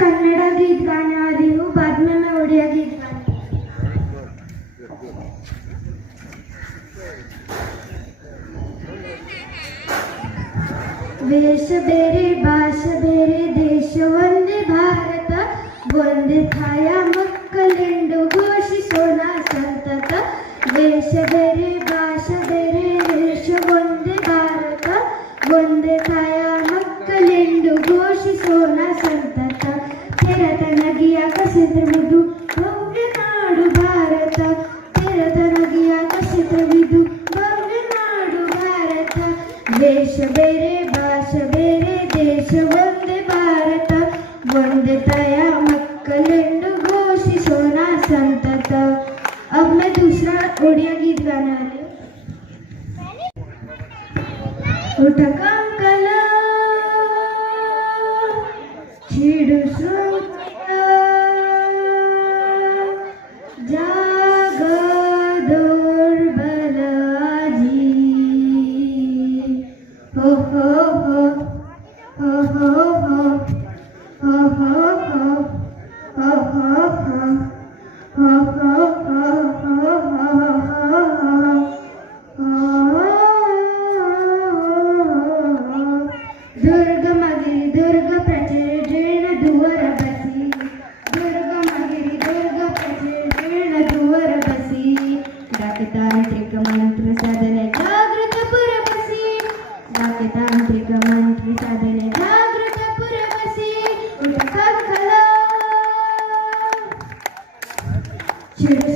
कन्नड़ गीत गाने वाली हूँ, बाद में मैं उड़िया गीत गाने। वेश बेरे भाष बेरे देश वंदे भारत वंदे थाया मಕ್ಕಳೆಂದು ಘೋಷಿಸೋಣ ಸಂತತ वेश बेरे भाष बेरे देश वंदे भारत वंदे थाया ಮಕ್ಕಳೆಂದು ಘೋಷಿಸೋಣ ಸಂತತ ತೆರತನಗಿಯ ಕಸಿದ್ರವಿದು ಭವ್ಯ ನಾಡು ಭಾರತ ತೆರತನಗಿಯ ಕಸಿದ್ರವಿದು ಭವ್ಯ ನಾಡು ಭಾರತ वेश बेरे भाष बेरे देश वंदे भारत वंदे थाया मಕ್ಕಳೆಂದು ಘೋಷಿಸೋಣ संतत। अब मैं दूसरा उड़िया गीत गाने वाली हूँ। उठ कंकल छिड़ु जाग दुर्बल जी हो हो हो हो हो हो हो हो हो हो दुर्गमगिरि दुर्ग प्रचेण दुवर बसी दुर्गमगिरि दुर्ग प्रचेण दुवर बसी डाकतांत्रिक मंत्र साधने जागृत पुरबसी डाकतांत्रिक मंत्र साधने जागृत पुरबसी उठ कंकल छिड़